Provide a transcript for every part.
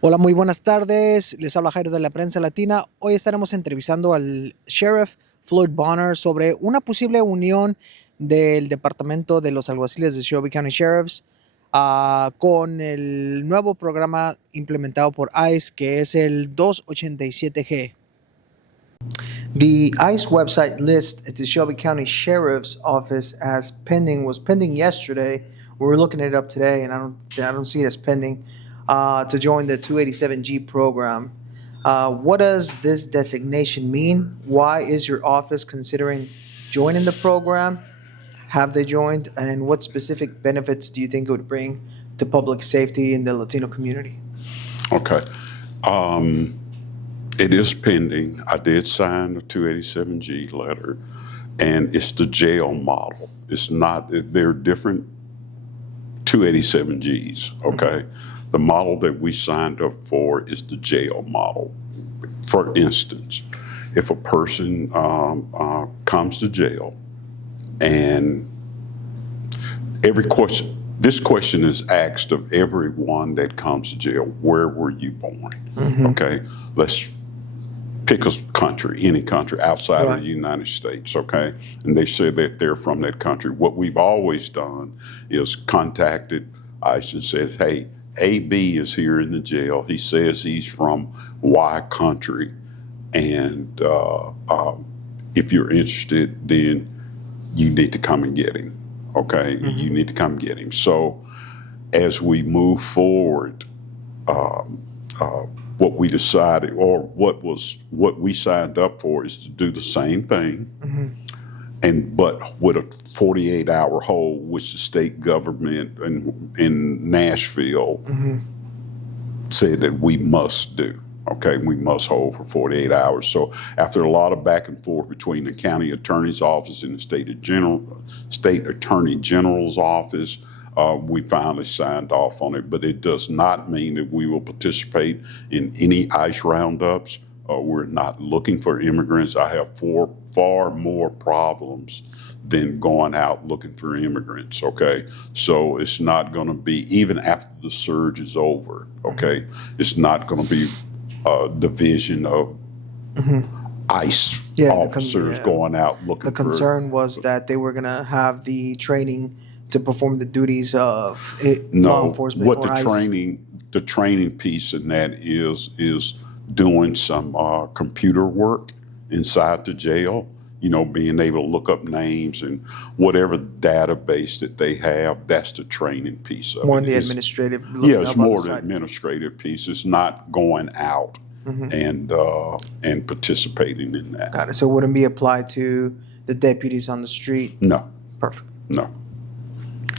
Hola, muy buenas tardes. Les habla Jairo de la Prensa Latina. Hoy estaremos entrevistando al Sheriff Floyd Bonner sobre una posible unión del Departamento de los Alguaciles de Shelby County Sheriffs con el nuevo programa implementado por ICE, que es el 287G. The ICE website lists the Shelby County Sheriff's Office as pending. Was pending yesterday. We were looking it up today, and I don't see it as pending to join the 287G program. What does this designation mean? Why is your office considering joining the program? Have they joined? And what specific benefits do you think it would bring to public safety in the Latino community? Okay. It is pending. I did sign the 287G letter, and it's the jail model. It's not, they're different 287Gs, okay? The model that we signed up for is the jail model. For instance, if a person comes to jail and this question is asked of everyone that comes to jail: where were you born? Okay, let's pick a country, any country outside of the United States, okay? And they say that they're from that country. What we've always done is contacted ICE and said, hey, AB is here in the jail. He says he's from Y country. And if you're interested, then you need to come and get him, okay? You need to come get him. So as we move forward, what we decided, or what we signed up for, is to do the same thing, but with a 48-hour hold, which the state government in Nashville said that we must do. Okay, we must hold for 48 hours. So after a lot of back and forth between the county attorney's office and the state attorney general's office, we finally signed off on it. But it does not mean that we will participate in any ICE roundups. We're not looking for immigrants. I have far more problems than going out looking for immigrants, okay? So it's not gonna be, even after the surge is over, okay? It's not gonna be a division of ICE officers going out looking for. The concern was that they were gonna have the training to perform the duties of law enforcement. What the training piece in that is doing some computer work inside the jail, you know, being able to look up names and whatever database that they have. That's the training piece of it. More in the administrative. Yeah, it's more the administrative piece. It's not going out and participating in that. Got it. So it wouldn't be applied to the deputies on the street? No. Perfect. No.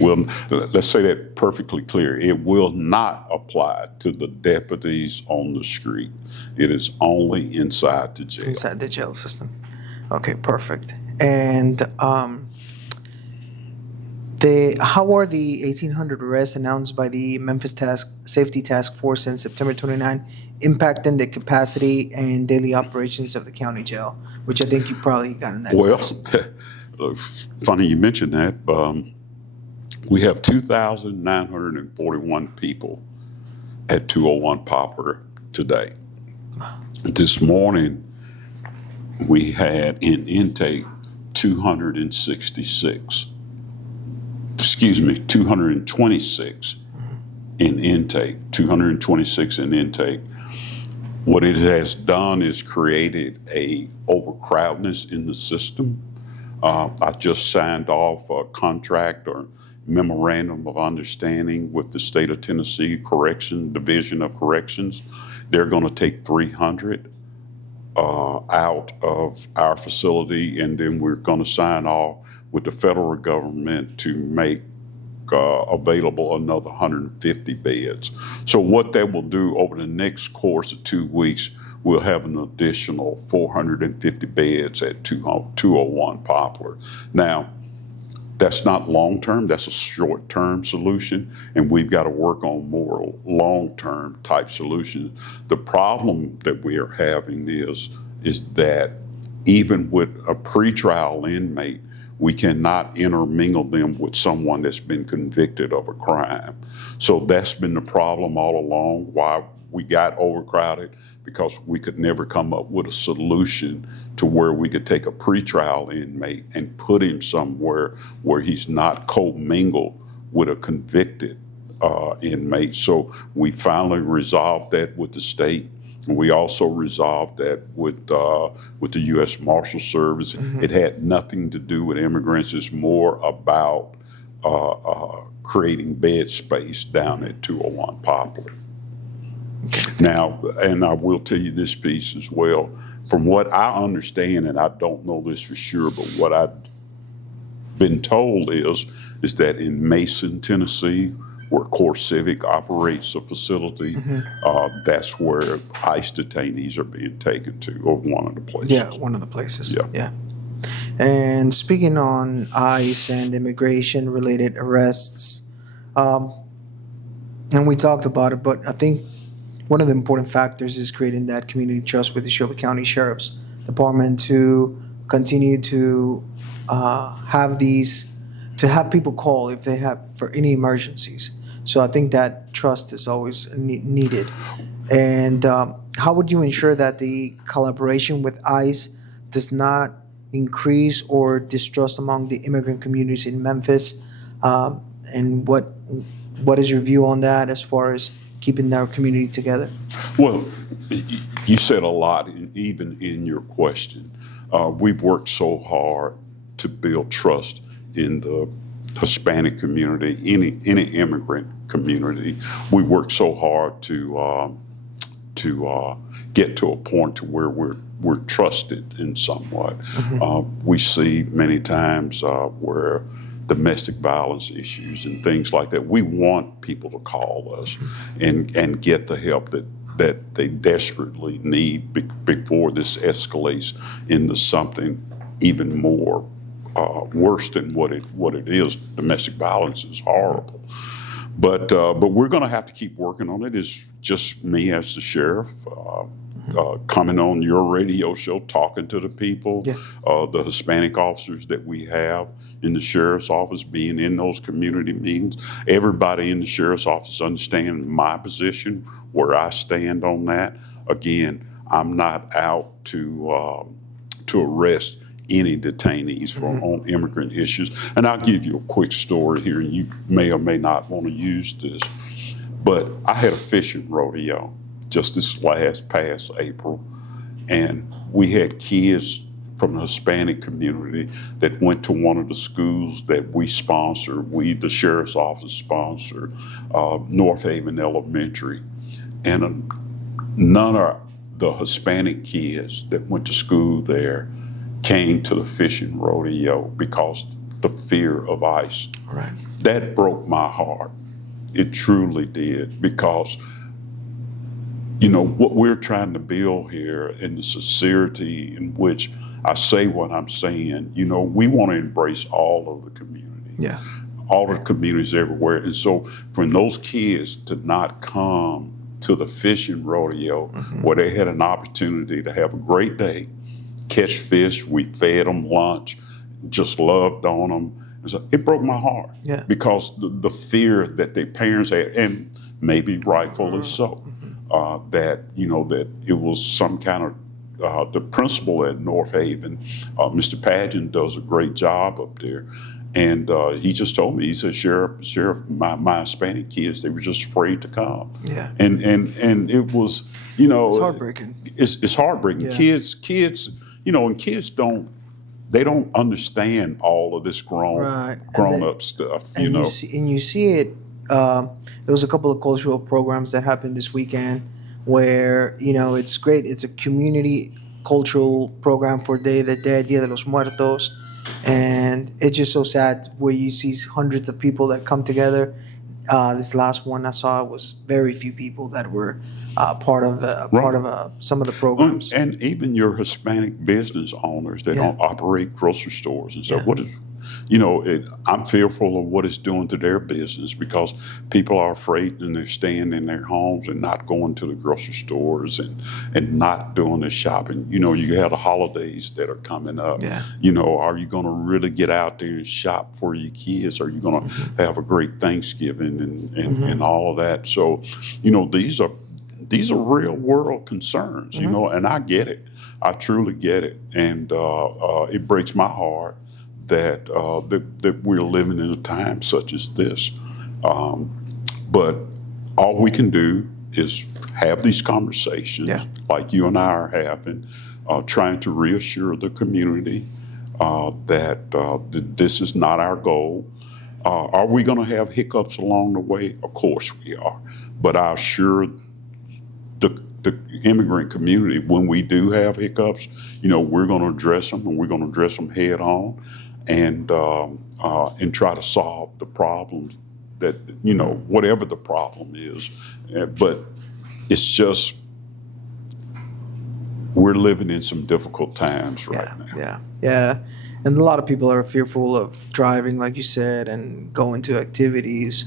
Well, let's say that perfectly clear. It will not apply to the deputies on the street. It is only inside the jail. Inside the jail system. Okay, perfect. And how are the 1,800 arrests announced by the Memphis Safety Task Force in September 29 impacting the capacity and daily operations of the county jail, which I think you probably got in that. Well, funny you mentioned that. We have 2,941 people at 201 Poplar today. This morning, we had in intake 226 in intake, 226 in intake. What it has done is created a overcrowdedness in the system. I just signed off a contract or memorandum of understanding with the state of Tennessee Division of Corrections. They're going to take 300 out of our facility, and then we're going to sign off with the federal government to make available another 150 beds. So what that will do over the next course of 2 weeks, we'll have an additional 450 beds at 201 Poplar. Now, that's not long-term, that's a short-term solution, and we've got to work on more long-term type solutions. The problem that we are having is that even with a pretrial inmate, we cannot intermingle them with someone that's been convicted of a crime. So that's been the problem all along, why we got overcrowded because we could never come up with a solution to where we could take a pretrial inmate and put him somewhere where he's not co-mingled with a convicted inmate. So we finally resolved that with the state. And we also resolved that with the U.S. Marshal Service. It had nothing to do with immigrants. It's more about creating bed space down at 201 Poplar. Now, and I will tell you this piece as well. From what I understand, and I don't know this for sure, but what I've been told is that in Mason, Tennessee, where Core Civic operates a facility, that's where ICE detainees are being taken to, or one of the places. Yeah, one of the places. Yeah. Yeah. And speaking on ICE and immigration-related arrests, and we talked about it, but I think one of the important factors is creating that community trust with the Shelby County Sheriff's Department to continue to have people call if they have for any emergencies. So I think that trust is always needed. And how would you ensure that the collaboration with ICE does not increase or distrust among the immigrant communities in Memphis? And what is your view on that as far as keeping our community together? Well, you said a lot, even in your question. We've worked so hard to build trust in the Hispanic community, any immigrant community. We work so hard to get to a point to where we're trusted in somewhat. We see many times where domestic violence issues and things like that. We want people to call us and get the help that they desperately need before this escalates into something even more worse than what it is. Domestic violence is horrible, but we're going to have to keep working on it. It's just me as the sheriff coming on your radio show, talking to the people, the Hispanic officers that we have in the sheriff's office, being in those community meetings. Everybody in the sheriff's office understands my position, where I stand on that. Again, I'm not out to arrest any detainees on immigrant issues. And I'll give you a quick story here, and you may or may not want to use this, but I had a fishing rodeo just this past April, and we had kids from the Hispanic community that went to one of the schools that we sponsor. The sheriff's office sponsor, North Haven Elementary, and none of the Hispanic kids that went to school there came to the fishing rodeo because the fear of ICE. Right. That broke my heart. It truly did, because what we're trying to build here, and the sincerity in which I say what I'm saying, we want to embrace all of the community. Yeah. All of the communities everywhere. And so for those kids to not come to the fishing rodeo where they had an opportunity to have a great day, catch fish, we fed them lunch, just loved on them. And so it broke my heart because the fear that their parents had, and maybe rightfully so, that it was some kind of the principal at North Haven, Mr. Pageant, does a great job up there. And he just told me, he said, Sheriff, my Hispanic kids, they were just afraid to come. Yeah. And it was, it's heartbreaking. It's heartbreaking. Yeah. Kids, and kids don't understand all of this grown up stuff. You see it. There was a couple of cultural programs that happened this weekend where it's great. It's a community cultural program for Dia de los Muertos, and it's just so sad where you see hundreds of people that come together. This last one I saw was very few people that were part of some of the programs. And even your Hispanic business owners that don't operate grocery stores and stuff. I'm fearful of what it's doing to their business, because people are afraid and they're staying in their homes and not going to the grocery stores and not doing the shopping. You have the holidays that are coming up. Yeah. Are you going to really get out there and shop for your kids? Are you going to have a great Thanksgiving and all of that? So, these are these are real world concerns, you know, and I get it. I truly get it. And it breaks my heart that, that we're living in a time such as this. But all we can do is have these conversations like you and I are having, trying to reassure the community that this is not our goal. Are we going to have hiccups along the way? Of course we are. But I assure the immigrant community, when we do have hiccups, you know, we're going to address them, and we're going to address them head on, and try to solve the problems that, you know, whatever the problem is. But it's just, we're living in some difficult times right now. Yeah. And a lot of people are fearful of driving, like you said, and going to activities,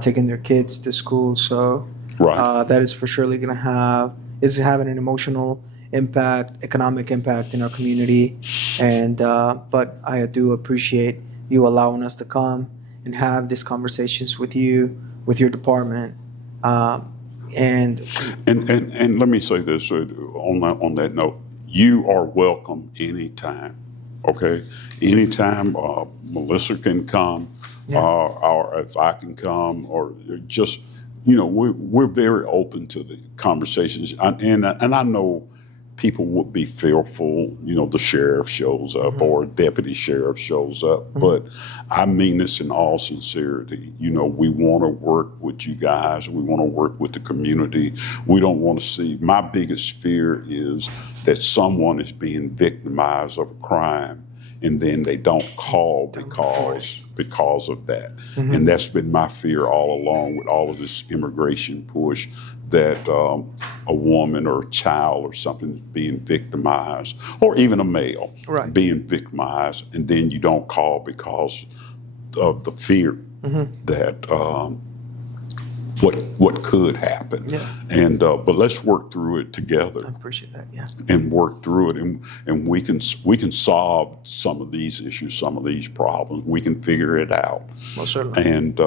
taking their kids to school. So that is for surely going to is having an emotional impact, economic impact in our community. And but I do appreciate you allowing us to come and have these conversations with you, with your department. And let me say this on that note: you are welcome anytime. Okay, anytime Melissa can come, or if I can come, or just, you know, we're very open to the conversations, and I know people would be fearful, you know, the sheriff shows up or deputy sheriff shows up, but I mean this in all sincerity. You know, we want to work with you guys. We want to work with the community. We don't want to see, my biggest fear is that someone is being victimized of a crime and then they don't call because of that. And that's been my fear all along with all of this immigration push, that a woman or a child or something is being victimized, or even a male being victimized, and then you don't call because of the fear that what could happen. And but let's work through it together. I appreciate that. And work through it, and we can solve some of these issues, some of these problems. We can figure it out. Most certainly. And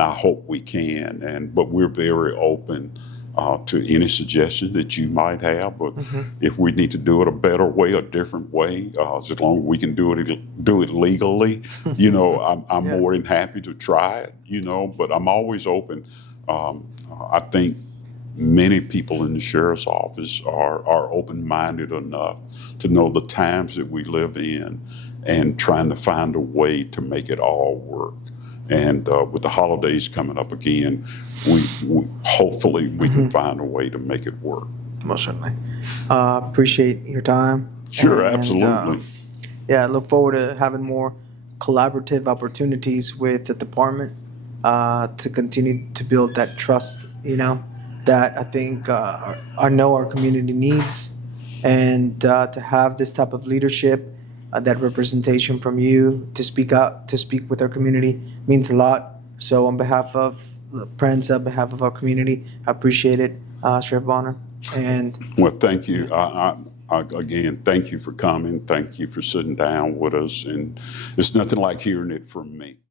I hope we can. But we're very open to any suggestions that you might have. But if we need to do it a better way, a different way, as long as we can do it legally, you know, I'm more than happy to try it. You know, but I'm always open. I think many people in the sheriff's office are open-minded enough to know the times that we live in and trying to find a way to make it all work. And with the holidays coming up again, we hopefully we can find a way to make it work. Most certainly. Appreciate your time. Sure, absolutely. I look forward to having more collaborative opportunities with the department to continue to build that trust, you know, that I think I know our community needs, and to have this type of leadership, that representation from you to speak out, to speak with our community means a lot. So on behalf of Prince, on behalf of our community, I appreciate it, Sheriff Bonner. And well, thank you. I again, thank you for coming. Thank you for sitting down with us. And it's nothing like hearing it from me.